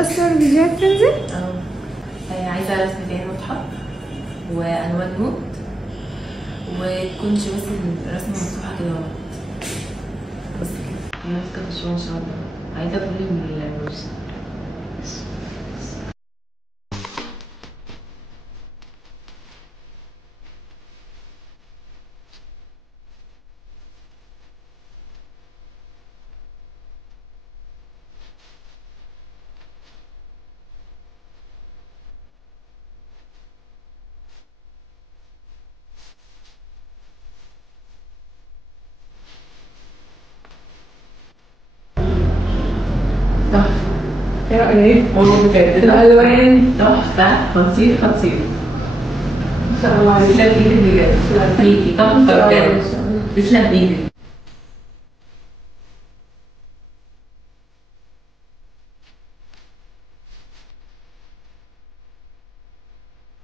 اصلا فيديوهات تنزل؟ عايزه رسم تاني متحف والوان نوت، وتكونش بس الرسمه مفتوحه كده بس كده. هي ماسكه في الشغل ان شاء الله، عايزه كل الوش. تحفة. ايه رأيك؟ والله بجد الألوان تحفة، خطير خطير. ما شاء الله عليك. تسلم ايدك بجد. تسلم ايدك، تحفة بجد. تسلم ايدك.